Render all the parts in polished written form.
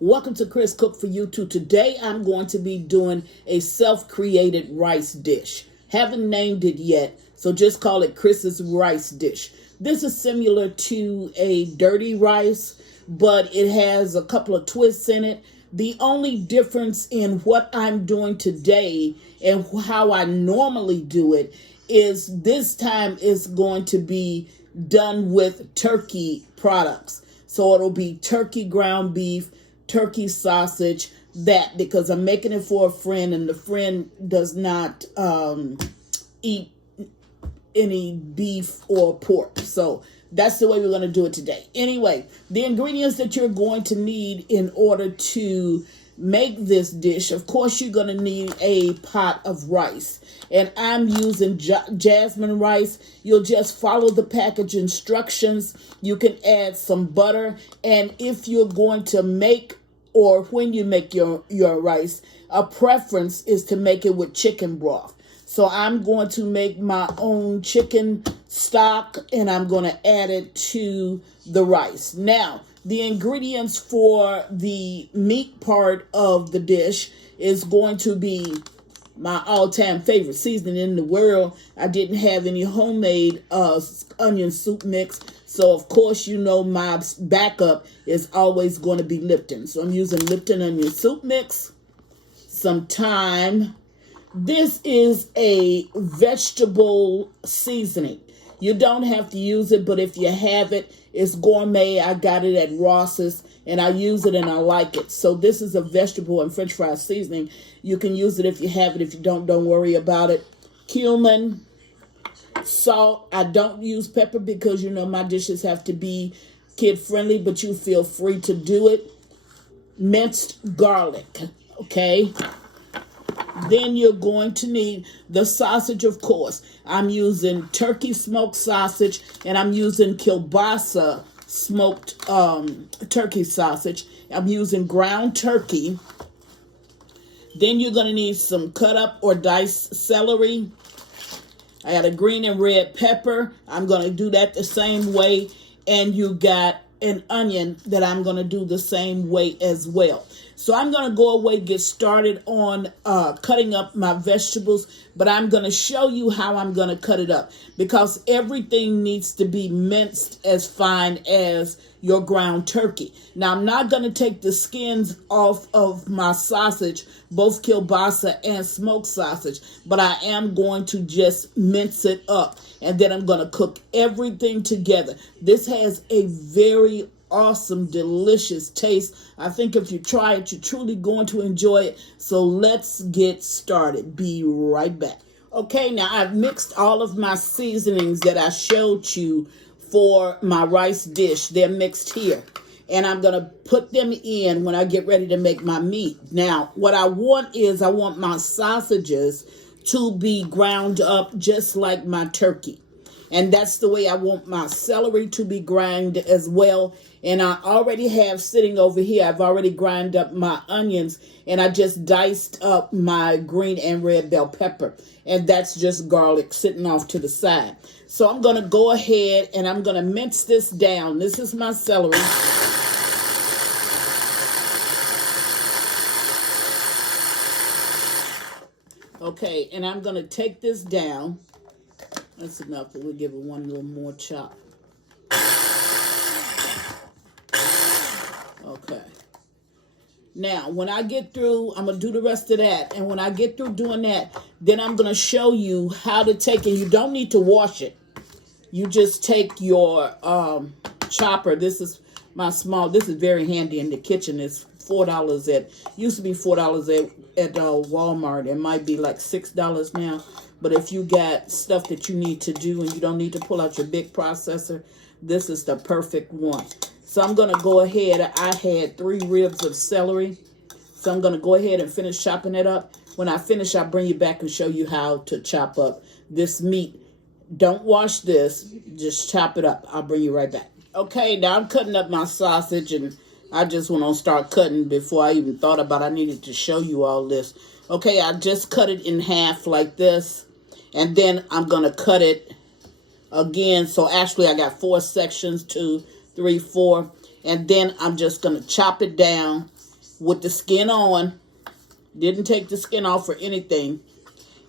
Welcome to Chris Cook for YouTube. Today I'm going to be doing a self-created rice dish. Haven't named it yet, so just call it Chris's rice dish. This is similar to a dirty rice, but it has a couple of twists in it. The only difference in what I'm doing today and how I normally do it is this time it's going to be done with turkey products. So it'll be turkey ground beef, turkey sausage, that because I'm making it for a friend and the friend does not eat any beef or pork. So that's the way we're going to do it today. Anyway, the ingredients that you're going to need in order to make this dish, of course, you're going to need a pot of rice. And I'm using jasmine rice. You'll just follow the package instructions. You can add some butter. And if you're going to make, or when you make your rice, a preference is to make it with chicken broth. So I'm going to make my own chicken stock and I'm going to add it to the rice. Now, the ingredients for the meat part of the dish is going to be my all-time favorite seasoning in the world. I didn't have any homemade onion soup mix. So, of course, you know my backup is always going to be Lipton. So I'm using Lipton onion soup mix, some thyme. This is a vegetable seasoning. You don't have to use it, but if you have it, it's gourmet. I got it at Ross's, and I use it, and I like it. So this is a vegetable and french fry seasoning. You can use it if you have it. If you don't worry about it. Cumin, salt. I don't use pepper because, you know, my dishes have to be kid-friendly, but you feel free to do it. Minced garlic, okay? Then you're going to need the sausage, of course. I'm using turkey smoked sausage, and I'm using kielbasa smoked turkey sausage. I'm using ground turkey. Then you're going to need some cut up or diced celery. I got a green and red pepper. I'm going to do that the same way. And you got an onion that I'm going to do the same way as well. So I'm going to go away, get started on cutting up my vegetables, but I'm going to show you how I'm going to cut it up because everything needs to be minced as fine as your ground turkey. Now, I'm not going to take the skins off of my sausage, both kielbasa and smoked sausage, but I am going to just mince it up, and then I'm going to cook everything together. This has a very awesome, delicious taste. I think if you try it, you're truly going to enjoy it. So let's get started. Be right back. Okay, now I've mixed all of my seasonings that I showed you for my rice dish. They're mixed here. And I'm going to put them in when I get ready to make my meat. Now, what I want is I want my sausages to be ground up just like my turkey. And that's the way I want my celery to be ground as well. And I already have sitting over here, I've already ground up my onions, and I just diced up my green and red bell pepper. And that's just garlic sitting off to the side. So I'm going to go ahead and I'm going to mince this down. This is my celery. Okay, and I'm going to take this down. That's enough. We'll give it one little more chop. Okay. Now, when I get through, I'm going to do the rest of that. And when I get through doing that, then I'm going to show you how to take it. You don't need to wash it. You just take your chopper. This is my small. This is very handy in the kitchen. It's $4 used to be $4 at Walmart. It might be like $6 now. But if you got stuff that you need to do and you don't need to pull out your big processor, this is the perfect one. So I'm going to go ahead. I had 3 ribs of celery. So I'm going to go ahead and finish chopping it up. When I finish, I'll bring you back and show you how to chop up this meat. Don't wash this. Just chop it up. I'll bring you right back. Okay, now I'm cutting up my sausage, and I just want to start cutting before I even thought about I needed to show you all this. Okay, I just cut it in half like this. And then I'm going to cut it again. So actually I got 4 sections, 2, 3, 4. And then I'm just going to chop it down with the skin on. Didn't take the skin off or anything.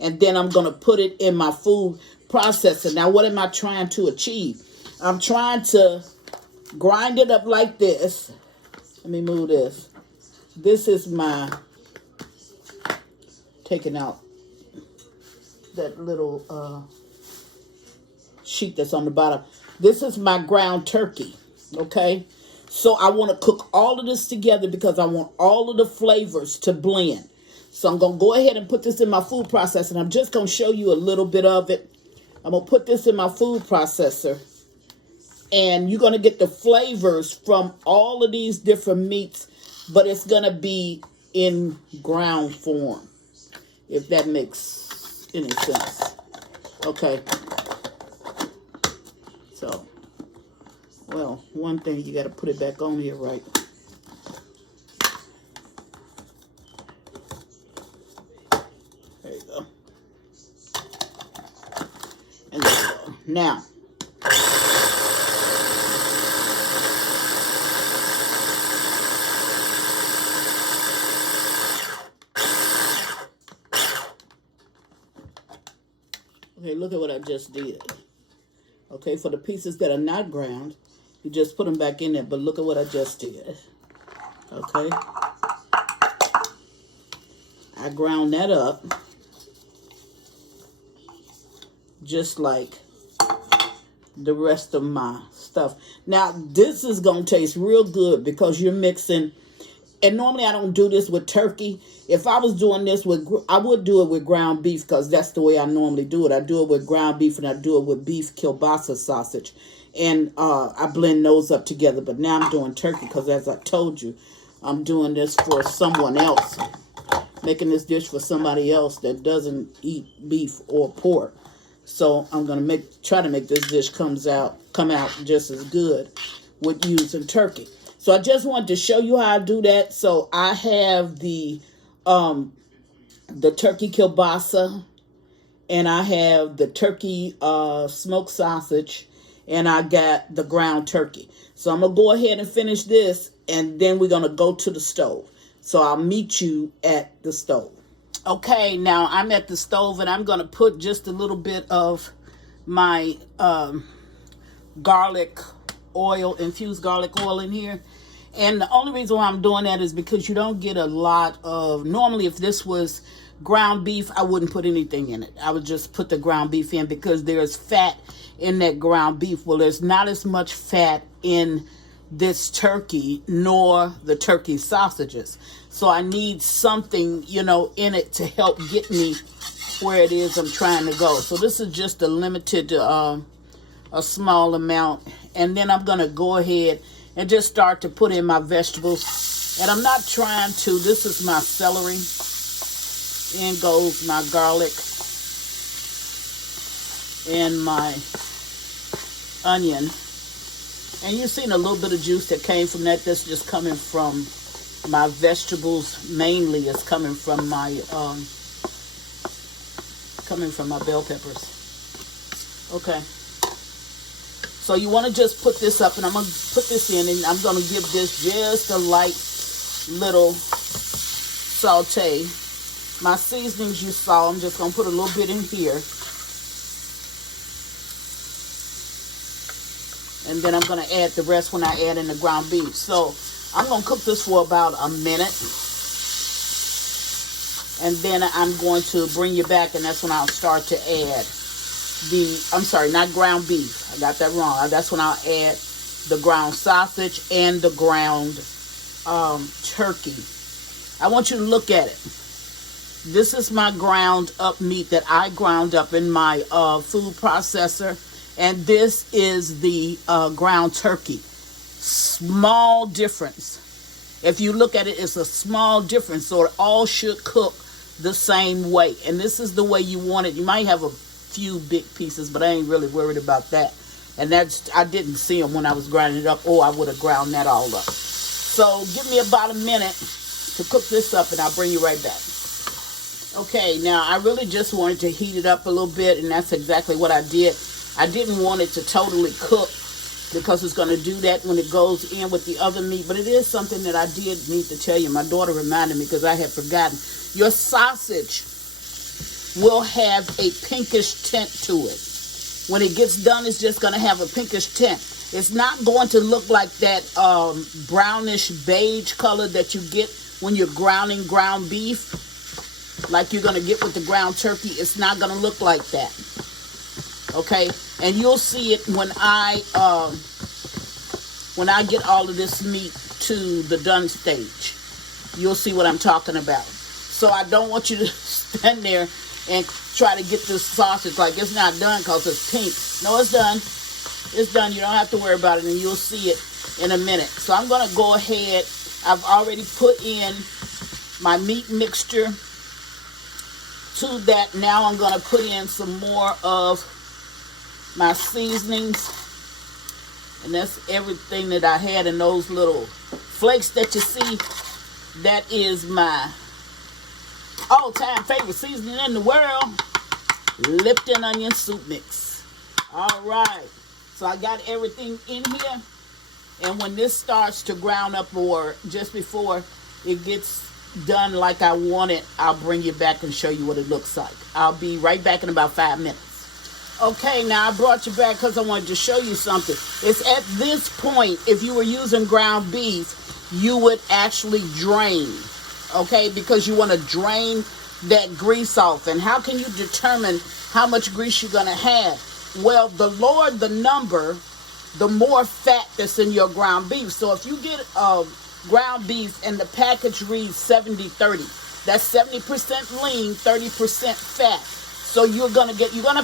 And then I'm going to put it in my food processor. Now, what am I trying to achieve? I'm trying to grind it up like this. Let me move this. This is my, taking out that little sheet that's on the bottom. This is my ground turkey, okay? So I want to cook all of this together because I want all of the flavors to blend. So I'm going to go ahead and put this in my food processor. And I'm just going to show you a little bit of it. I'm going to put this in my food processor. And you're going to get the flavors from all of these different meats. But it's going to be in ground form. If that makes any sense. Okay. So, well, one thing, you got to put it back on here, right? There you go. And there you go. Now, okay, look at what I just did. Okay, for the pieces that are not ground, you just put them back in there. But look at what I just did. Okay. I ground that up. Just like the rest of my stuff. Now, this is going to taste real good because you're mixing. And normally I don't do this with turkey. If I was doing this with, I would do it with ground beef because that's the way I normally do it. I do it with ground beef and I do it with beef kielbasa sausage. And I blend those up together. But now I'm doing turkey because, as I told you, I'm doing this for someone else. Making this dish for somebody else that doesn't eat beef or pork. So I'm going to try to make this dish come out just as good with using turkey. So I just wanted to show you how I do that. So I have the turkey kielbasa, and I have the turkey smoked sausage, and I got the ground turkey. So I'm going to go ahead and finish this, and then we're going to go to the stove. So I'll meet you at the stove. Okay, now I'm at the stove, and I'm going to put just a little bit of my garlic oil, infused garlic oil in here. And the only reason why I'm doing that is because you don't get a lot of, normally if this was ground beef, I wouldn't put anything in it. I would just put the ground beef in because there's fat in that ground beef. Well, there's not as much fat in this turkey nor the turkey sausages. So I need something, in it to help get me where it is I'm trying to go. So this is just a limited, a small amount. And then I'm going to go ahead and just start to put in my vegetables. And I'm not trying to, this is my celery. In goes my garlic and my onion. And you've seen a little bit of juice that came from that. That's just coming from my vegetables. Mainly it's coming from my bell peppers. Okay. So you want to just put this up, and I'm going to put this in, and I'm going to give this just a light little saute. My seasonings you saw, I'm just going to put a little bit in here. And then I'm going to add the rest when I add in the ground beef. So I'm going to cook this for about a minute. And then I'm going to bring you back, and that's when I'll start to add not ground beef. I got that wrong. That's when I'll add the ground sausage and the ground turkey. I want you to look at it. This is my ground up meat that I ground up in my food processor. And this is the ground turkey. Small difference. If you look at it, it's a small difference. So it all should cook the same way. And this is the way you want it. You might have a few big pieces, but I ain't really worried about that. And I didn't see them when I was grinding it up. Oh, I would have ground that all up. So give me about a minute to cook this up, and I'll bring you right back. Okay, now I really just wanted to heat it up a little bit, and that's exactly what I did. I didn't want it to totally cook because it's going to do that when it goes in with the other meat. But it is something that I did need to tell you. My daughter reminded me because I had forgotten. Your sausage will have a pinkish tint to it. When it gets done, it's just going to have a pinkish tint. It's not going to look like that brownish beige color that you get when you're grounding ground beef, like you're going to get with the ground turkey. It's not going to look like that. Okay? And you'll see it when I get all of this meat to the done stage. You'll see what I'm talking about. So I don't want you to stand there and try to get this sausage like it's not done because it's pink. No, it's done. It's done. You don't have to worry about it, and you'll see it in a minute. So I'm going to go ahead. I've already put in my meat mixture to that. Now I'm going to put in some more of my seasonings. And that's everything that I had in those little flakes that you see. That is my all-time favorite seasoning in the world, Lipton onion soup mix. All right. So I got everything in here, and when this starts to ground up, or just before it gets done like I want it, I'll bring you back and show you what it looks like. I'll be right back in about 5 minutes. Okay, now I brought you back because I wanted to show you something. It's at this point, if you were using ground beef, you would actually drain, okay, because you want to drain that grease off. And how can you determine how much grease you're going to have? Well, the lower the number, the more fat that's in your ground beef. So if you get ground beef and the package reads 70-30, that's 70% lean, 30% fat. So you're gonna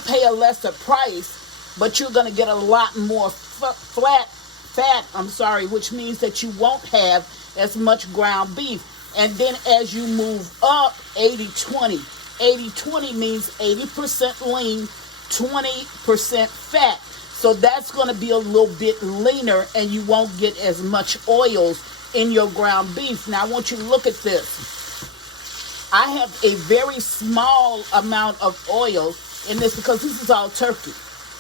pay a lesser price, but you're gonna get a lot more fat, which means that you won't have as much ground beef. And then as you move up, 80-20. 80-20 means 80% lean, 20% fat. So that's going to be a little bit leaner, and you won't get as much oils in your ground beef. Now I want you to look at this. I have a very small amount of oil in this because this is all turkey,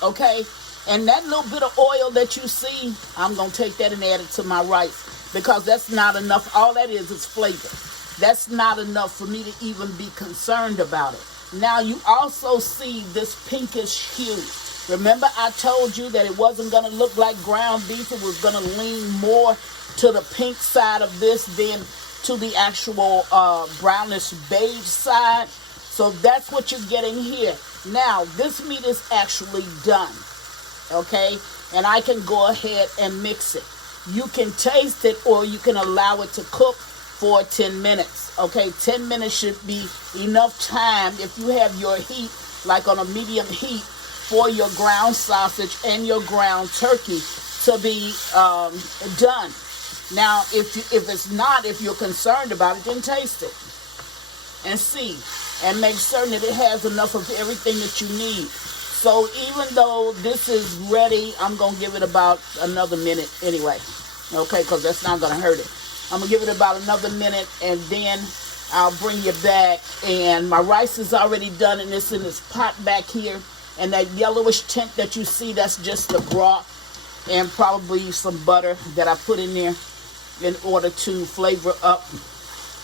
okay? And that little bit of oil that you see, I'm going to take that and add it to my rice, because that's not enough. All that is flavor. That's not enough for me to even be concerned about it. Now you also see this pinkish hue. Remember I told you that it wasn't going to look like ground beef. It was going to lean more to the pink side of this than to the actual brownish beige side. So that's what you're getting here. Now this meat is actually done, okay? And I can go ahead and mix it. You can taste it, or you can allow it to cook for 10 minutes. Okay, 10 minutes should be enough time if you have your heat like on a medium heat for your ground sausage and your ground turkey to be done. Now, if it's not, if you're concerned about it, then taste it and see, and make certain that it has enough of everything that you need. So even though this is ready, I'm going to give it about another minute anyway, okay, because that's not going to hurt it. I'm going to give it about another minute, and then I'll bring you back. And my rice is already done, and it's in this pot back here. And that yellowish tint that you see, that's just the broth and probably some butter that I put in there in order to flavor up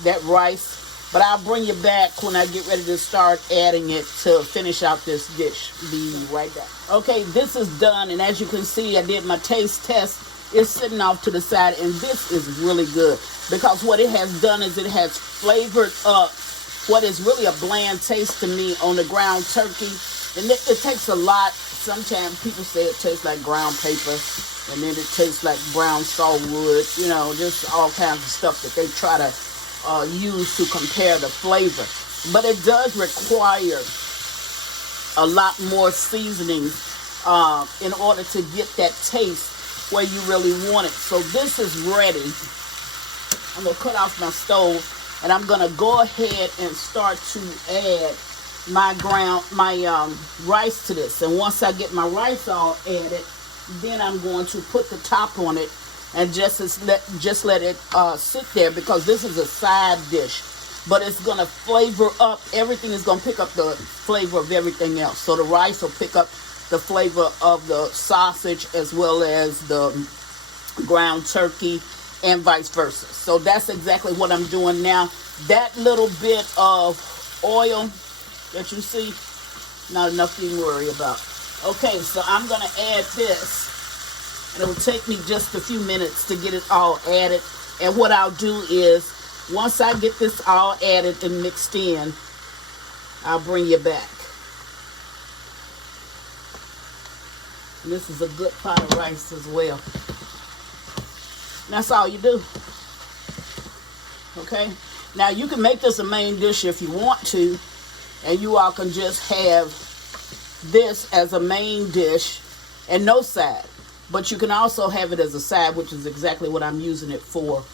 that rice. But I'll bring you back when I get ready to start adding it to finish out this dish. Be right back. Okay, this is done, and as you can see, I did my taste test. It's sitting off to the side, and this is really good because what it has done is it has flavored up what is really a bland taste to me on the ground turkey. And it takes a lot. Sometimes people say it tastes like ground paper, and then it tastes like brown sawwood, you know, just all kinds of stuff that they try to use to compare the flavor. But it does require a lot more seasoning in order to get that taste where you really want it. So this is ready. I'm going to cut off my stove, and I'm going to go ahead and start to add my rice to this. And once I get my rice all added, then I'm going to put the top on it and just let it sit there, because this is a side dish. But it's going to flavor up. Everything is going to pick up the flavor of everything else. So the rice will pick up the flavor of the sausage as well as the ground turkey and vice versa. So that's exactly what I'm doing now. That little bit of oil that you see, not enough to even worry about. Okay, so I'm going to add this. And it'll take me just a few minutes to get it all added. And what I'll do is, once I get this all added and mixed in, I'll bring you back. And this is a good pot of rice as well. And that's all you do. Okay? Now, you can make this a main dish if you want to. And you all can just have this as a main dish and no side. But you can also have it as a side, which is exactly what I'm using it for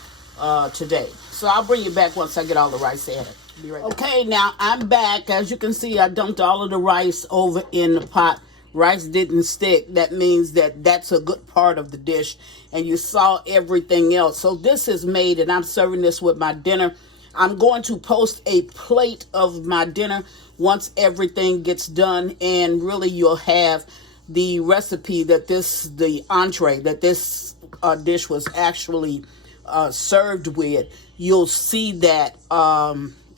today. So I'll bring you back once I get all the rice added. Be right back. Okay, now I'm back. As you can see, I dumped all of the rice over in the pot. Rice didn't stick. That means that that's a good part of the dish. And you saw everything else. So this is made, and I'm serving this with my dinner. I'm going to post a plate of my dinner once everything gets done. And really, you'll have the recipe that the entree that this dish was actually served with. You'll see that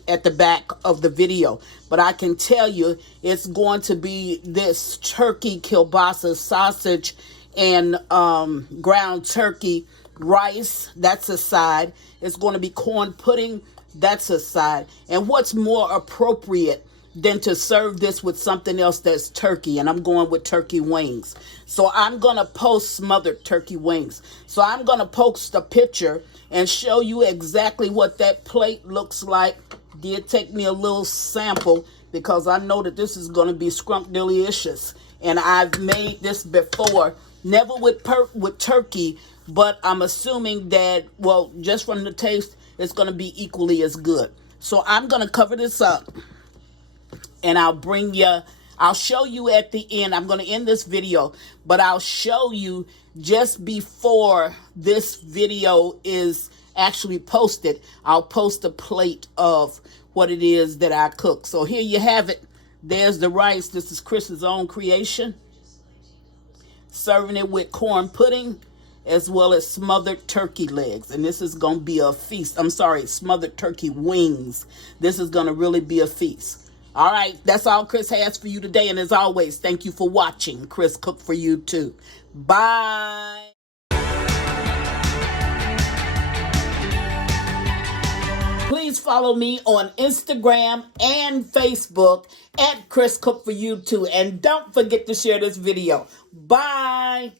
at the back of the video. But I can tell you, it's going to be this turkey kielbasa sausage and ground turkey rice. That's a side. It's going to be corn pudding. That's a side. And what's more appropriate than to serve this with something else that's turkey? And I'm going with turkey wings. So I'm going to post smothered turkey wings. So I'm going to post a picture and show you exactly what that plate looks like. Did take me a little sample because I know that this is going to be scrumptious. And I've made this before, never with turkey, but I'm assuming that, well, just from the taste, it's going to be equally as good. So I'm going to cover this up. And I'll show you at the end. I'm going to end this video, but I'll show you just before this video is actually posted. I'll post a plate of what it is that I cook. So here you have it. There's the rice. This is Chris's own creation. Serving it with corn pudding as well as smothered turkey legs. And this is going to be a feast. I'm sorry, smothered turkey wings. This is going to really be a feast. All right, that's all Chris has for you today. And as always, thank you for watching. Chris Cook for you too. Bye. Please follow me on Instagram and Facebook at Chris Cook for you too. And don't forget to share this video. Bye.